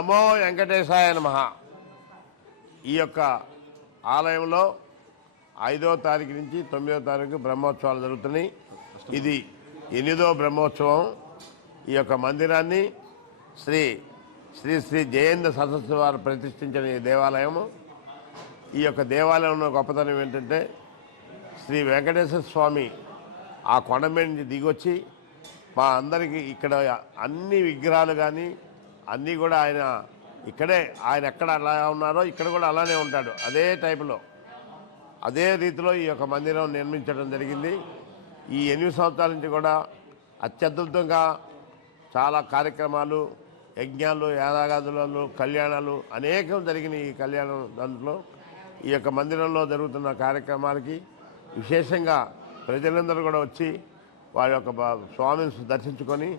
నమో వెంకటేశాయ నమ. ఈ యొక్క ఆలయంలో ఐదో తారీఖు నుంచి తొమ్మిదో తారీఖు బ్రహ్మోత్సవాలు జరుగుతున్నాయి. ఇది ఎనిమిదో బ్రహ్మోత్సవం. ఈ యొక్క మందిరాన్ని శ్రీ శ్రీ శ్రీ జయేంద్ర సరస్వతి వారు ప్రతిష్ఠించిన ఈ దేవాలయము. ఈ యొక్క దేవాలయంలో గొప్పతనం ఏంటంటే శ్రీ వెంకటేశ్వర స్వామి ఆ కొండ మీద నుంచి దిగొచ్చి మా అందరికీ ఇక్కడ అన్ని విగ్రహాలు కానీ అన్నీ కూడా ఆయన ఇక్కడే ఆయన ఎక్కడ అలా ఉన్నారో ఇక్కడ కూడా అలానే ఉంటాడు అదే టైపులో. అదే రీతిలో ఈ యొక్క మందిరం నిర్మించడం జరిగింది. ఈ ఎనిమిది సంవత్సరాల నుంచి కూడా అత్యద్భుతంగా చాలా కార్యక్రమాలు యజ్ఞాలు యాదాగాదులలో కళ్యాణాలు అనేకం జరిగినాయి ఈ కళ్యాణం దాంట్లో ఈ యొక్క మందిరంలో జరుగుతున్న కార్యక్రమాలకి విశేషంగా ప్రజలందరూ కూడా వచ్చి వారి యొక్క స్వామిని దర్శించుకొని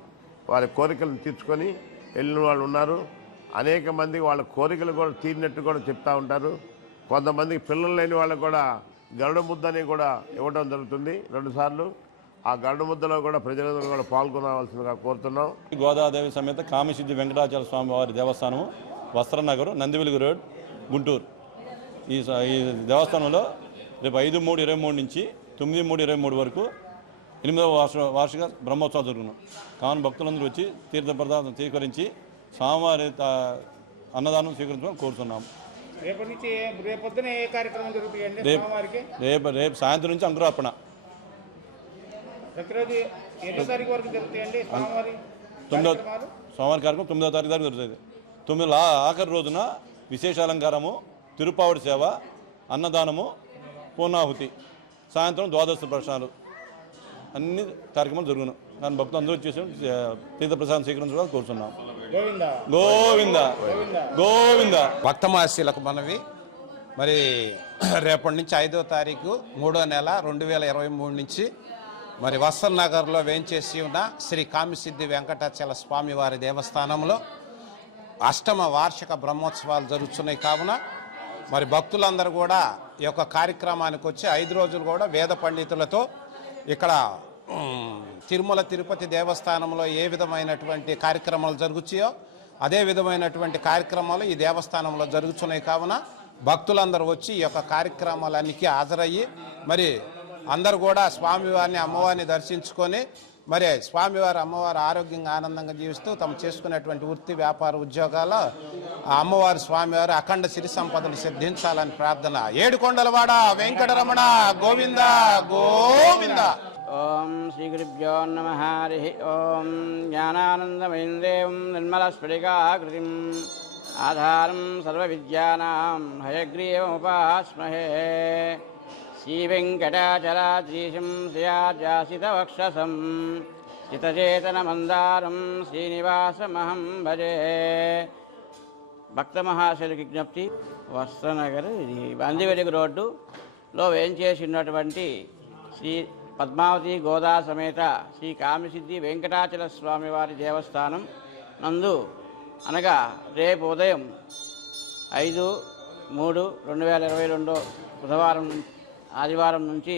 వారి కోరికలను తీర్చుకొని వెళ్ళిన వాళ్ళు ఉన్నారు. అనేక మంది వాళ్ళ కోరికలు కూడా తీరినట్టు కూడా చెప్తూ ఉంటారు. కొంతమందికి పిల్లలు లేని వాళ్ళకు కూడా గరుడ ముద్దని కూడా ఇవ్వడం జరుగుతుంది. రెండుసార్లు ఆ గరుడ ముద్దలో కూడా ప్రజలందరూ కూడా పాల్గొనవలసిందిగా కోరుతున్నాం. గోదాదేవి సమేత కామిసిద్ధి వెంకటాచల స్వామి వారి దేవస్థానం వస్త్రనగర్ నందివెలుగు రోడ్ గుంటూరు. ఈ స- ఈ దేవస్థానంలో రేపు ఐదు మూడు ఇరవై మూడు నుంచి తొమ్మిది మూడు ఇరవై మూడు వరకు ఎనిమిదవ వార్ష వార్షిక బ్రహ్మోత్సవం జరుగును కావున భక్తులందరూ వచ్చి తీర్థ ప్రదానం స్వీకరించి స్వామివారి అన్నదానం స్వీకరించడం కోరుతున్నాం రేపటి నుంచి ఏ- రేపొద్దున ఏ కార్యక్రమం జరుగుతాయండి రేపు స్వామివారికి? రేపు రేపు సాయంత్రం నుంచి అంకురార్పణ. ప్రతిరోజు ఎన్నో తారీఖు వరకు జరుగుతాయండి స్వామివారి తొమ్మిదో? సోమవారం కార్యక్రమం తొమ్మిదో తారీఖు దాకా జరుగుతుంది. తొమ్మిది ఆఖరి రోజున విశేష అలంకారము తిరుపావుడి సేవ అన్నదానము పూర్ణాహుతి సాయంత్రం ద్వాదశ ప్రశ్నలు అన్ని కార్యక్రమాలు జరుగును. దాని భక్తులు అందరూ వచ్చేసి తీర్థప్రసాదం స్వీకరించడం కోరుతున్నాం. గోవిందా? గోవింద. గోవింద? భక్తమాసీలకు మనవి. మరి రేపటి నుంచి ఐదో తారీఖు మూడో నెల రెండు వేల ఇరవై మూడు నుంచి మరి వసన్ నగర్లో వేంచేసి ఉన్న శ్రీ కామిసిద్ధి వెంకటాచల స్వామి వారి దేవస్థానంలో అష్టమ వార్షిక బ్రహ్మోత్సవాలు జరుగుతున్నాయి కావున మరి భక్తులందరూ కూడా ఈ యొక్క కార్యక్రమానికి వచ్చి ఐదు రోజులు కూడా వేద పండితులతో ఇక్కడ తిరుమల తిరుపతి దేవస్థానంలో ఏ విధమైనటువంటి కార్యక్రమాలు జరుగుతాయో అదే విధమైనటువంటి కార్యక్రమాలు ఈ దేవస్థానంలో జరుగుతున్నాయి కావున భక్తులందరూ వచ్చి ఈ యొక్క కార్యక్రమాలన్నికీ హాజరయ్యి మరి అందరు కూడా స్వామివారిని అమ్మవారిని దర్శించుకొని మరి స్వామివారి అమ్మవారు ఆరోగ్యంగా ఆనందంగా జీవిస్తూ తమ చేసుకునేటువంటి వృత్తి వ్యాపార ఉద్యోగాల అమ్మవారి స్వామివారు అఖండ సిరి సంపదను సిద్ధించాలని ప్రార్థన. ఏడుకొండలవాడ వెంకటరమణ గోవింద గోవింద. ఓం శ్రీ గురుభ్యో నమ హరి ఓం జ్ఞానానందమైందేవం నిర్మలస్ఫటికాకృతిం. ఆధారం సర్వ విద్యానాం హయగ్రీవముపాస్మహే. శ్రీవెంకటాచలాద్రీశం శ్రియాజాసితవక్షసం చితచేతనమందారం శ్రీనివాసమహం భజే. భక్త మహాశయుల విజ్ఞప్తి వస్త్రనగర్ ఇది బందివెలుగు రోడ్డులో వేయించేసినటువంటి ఉన్నటువంటి శ్రీ పద్మావతి గోదా సమేత శ్రీ కామిసిద్ధి వెంకటాచల స్వామివారి దేవస్థానం నందు అనగా రేపు ఉదయం ఐదు మూడు రెండు వేల ఇరవై రెండో బుధవారం ఆదివారం నుంచి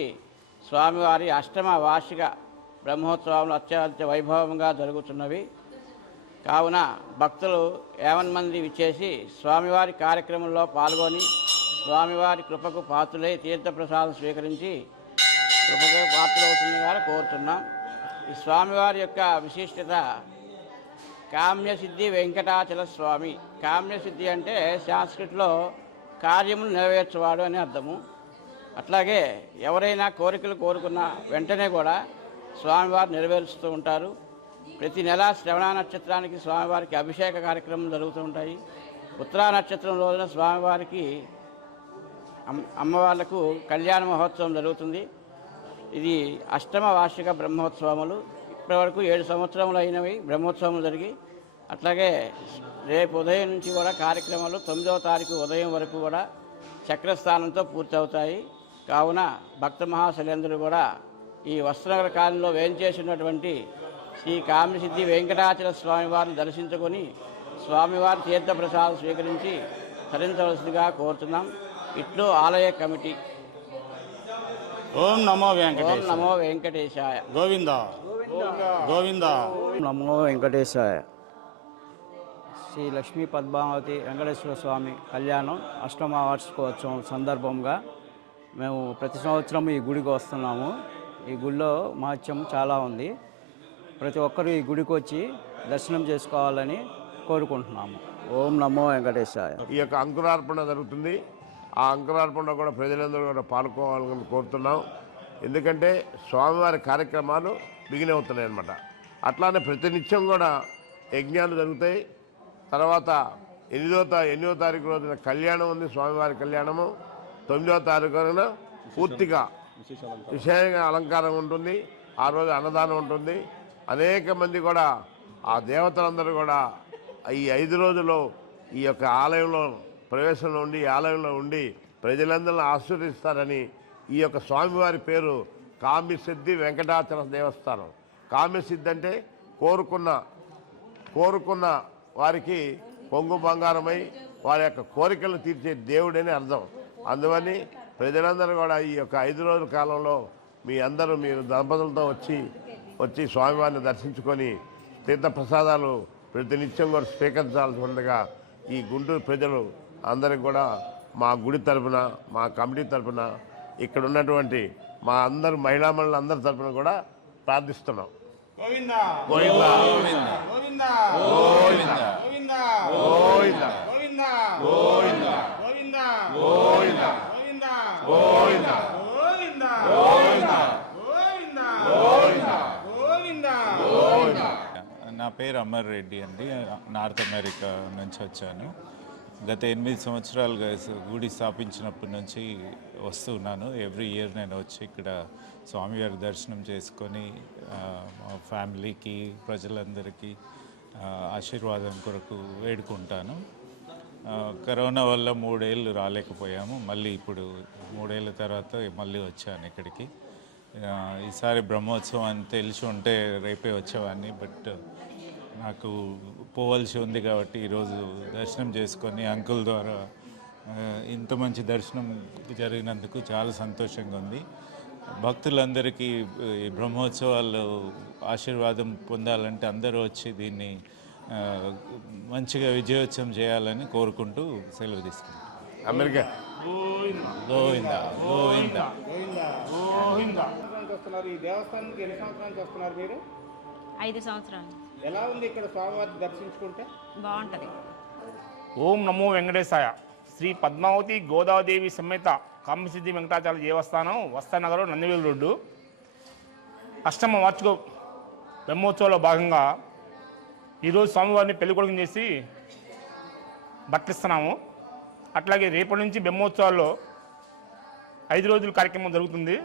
స్వామివారి అష్టమ వార్షిక బ్రహ్మోత్సవాలు అత్యంత వైభవంగా జరుగుతున్నవి. కావున భక్తులు యావన్ మంది విచ్చేసి స్వామివారి కార్యక్రమంలో పాల్గొని స్వామివారి కృపకు పాత్రులై తీర్థప్రసాదం స్వీకరించి కృపకు పాత్రలవుతుందిగా కోరుతున్నాం. ఈ స్వామివారి యొక్క విశిష్టత కామ్యసిద్ధి వెంకటాచల స్వామి కామ్యసిద్ధి అంటే సాంస్కృతిలో కార్యములు నెరవేర్చేవాడు అని అర్థము. అట్లాగే ఎవరైనా కోరికలు కోరుకున్న వెంటనే కూడా స్వామివారు నెరవేరుస్తూ ఉంటారు. ప్రతి నెల శ్రవణ నక్షత్రానికి స్వామివారికి అభిషేక కార్యక్రమం జరుగుతూ ఉంటాయి. ఉత్తరా నక్షత్రం రోజున స్వామివారికి అమ్- అమ్మవార్లకు కళ్యాణ మహోత్సవం జరుగుతుంది. ఇది అష్టమ వార్షిక బ్రహ్మోత్సవములు. ఇప్పటివరకు ఏడు సంవత్సరములు అయినవి బ్రహ్మోత్సవం జరిగి అట్లాగే రేపు ఉదయం నుంచి కూడా కార్యక్రమాలు తొమ్మిదవ తారీఖు ఉదయం వరకు కూడా చక్రస్థానంతో పూర్తవుతాయి. కావున భక్త మహాశైలందరూ కూడా ఈ వస్త్రనగర కాలంలో వేయించేసినటువంటి శ్రీ కామిసిద్ధి వెంకటాచల స్వామివారిని దర్శించుకొని స్వామివారి తీర్థప్రసాదం స్వీకరించి తరించవలసిందిగా కోరుతున్నాం. ఇట్లు ఆలయ కమిటీ. ఓం నమో ఓం వెంకటేశ నమో వెంకటేశాయ. గోవింద. గోవింద. నమో వెంకటేశాయ. శ్రీ లక్ష్మీ పద్మావతి వెంకటేశ్వర స్వామి కళ్యాణం అష్టమ వార్షికోత్సవం సందర్భంగా మేము ప్రతి సంవత్సరం ఈ గుడికి వస్తున్నాము. ఈ గుడిలో మహత్యం చాలా ఉంది. ప్రతి ఒక్కరూ ఈ గుడికి వచ్చి దర్శనం చేసుకోవాలని కోరుకుంటున్నాము. ఓం నమో వెంకటేశాయ. ఈ యొక్క అంకురార్పణ జరుగుతుంది. ఆ అంకురార్పణ కూడా ప్రజలందరూ కూడా పాల్గొవాలని కోరుతున్నాం. ఎందుకంటే స్వామివారి కార్యక్రమాలు బిగిన్ అవుతున్నాయి అన్నమాట. అట్లానే ప్రతినిత్యం కూడా యజ్ఞాలు జరుగుతాయి. తర్వాత ఎనిమిదో తా ఎనిమిదో తారీఖు రోజున కళ్యాణం ఉంది స్వామివారి కళ్యాణము. తొమ్మిదో తారీఖు రోజున పూర్తిగా విశేషంగా అలంకారం ఉంటుంది. ఆ రోజు అన్నదానం ఉంటుంది. అనేక మంది కూడా ఆ దేవతలందరూ కూడా ఈ ఐదు రోజులు ఈ యొక్క ఆలయంలో ప్రవేశంలో ఉండి ఆలయంలో ఉండి ప్రజలందరిని ఆశీర్వదిస్తారని ఈ యొక్క స్వామివారి పేరు కామ్యసిద్ధి వెంకటాచల దేవస్థానం. కామ్యసిద్ధి అంటే కోరుకున్న కోరుకున్న వారికి పొంగు బంగారమై వారి యొక్క కోరికలను తీర్చే దేవుడని అర్థం. అందువని ప్రజలందరూ కూడా ఈ యొక్క ఐదు రోజుల కాలంలో మీ అందరూ మీరు దంపతులతో వచ్చి వచ్చి స్వామివారిని దర్శించుకొని తీర్థ ప్రసాదాలు ప్రతినిత్యం కూడా స్వీకరించాల్సి ఉండగా ఈ గుంటూరు ప్రజలు అందరికి కూడా మా గుడి తరపున మా కమిటీ తరపున ఇక్కడ ఉన్నటువంటి మా అందరు మహిళా మండలి అందరి తరపున కూడా ప్రార్థిస్తున్నాం. గోవింద. గోవిందా. గోవింద. గోవిందా. గోవింద. గోవిందా. గోవింద. గోవిందా. గోవింద గోవిందా గోవింద గోవిందా గోవింద గోవింద గోవింద గోవింద నా పేరు అమర్ రెడ్డి అండి. నార్త్ అమెరికా నుంచి వచ్చాను. గత ఎనిమిది సంవత్సరాలుగా గుడి స్థాపించినప్పటి నుంచి వస్తున్నాను ఎవ్రీ ఇయర్ నేను వచ్చి ఇక్కడ స్వామివారి దర్శనం చేసుకొని ఫ్యామిలీకి ప్రజలందరికీ ఆశీర్వాదం కొరకు వేడుకుంటాను. కరోనా వల్ల మూడేళ్ళు రాలేకపోయాము. మళ్ళీ ఇప్పుడు మూడేళ్ళ తర్వాత మళ్ళీ వచ్చాను ఇక్కడికి. ఈసారి బ్రహ్మోత్సవం అని తెలిసి ఉంటే రేపే వచ్చేవాడిని బట్ నాకు పోవాల్సి ఉంది కాబట్టి ఈరోజు దర్శనం చేసుకొని అంకుల్ ద్వారా ఇంత మంచి దర్శనం జరిగినందుకు చాలా సంతోషంగా ఉంది. భక్తులందరికీ ఈ బ్రహ్మోత్సవాలు ఆశీర్వాదం పొందాలంటే అందరూ వచ్చి దీన్ని మంచిగా విజయోత్సవం చేయాలని కోరుకుంటూ సెలవు తీసుకుంటాం అమెరికా. గోవింద. గోవింద గోవింద. సంవత్సరానికి వస్తున్నారు ఈ దేవస్థానానికి ఎన్ని సంవత్సరానికి వస్తున్నారు మీరు? ఐదు సంవత్సరాలు. ఎలా ఉంది ఇక్కడ స్వామివారిని దర్శించుకుంటే? బాగుంటుంది. ఓం నమో వెంకటేశాయ. శ్రీ పద్మావతి గోదావదేవి సమేత కామసిద్ధి వెంకటాచార్య దేవస్థానం వస్తానగరం నందివేలు రోడ్డు. అష్టమ వార్షిక బ్రహ్మోత్సవంలో భాగంగా ఈరోజు స్వామివారిని పెళ్ళికొడుకుని చేసి బట్టిస్తున్నాము అట్లాగే రేపటి నుంచి బ్రహ్మోత్సవాల్లో ఐదు రోజుల కార్యక్రమం జరుగుతుంది.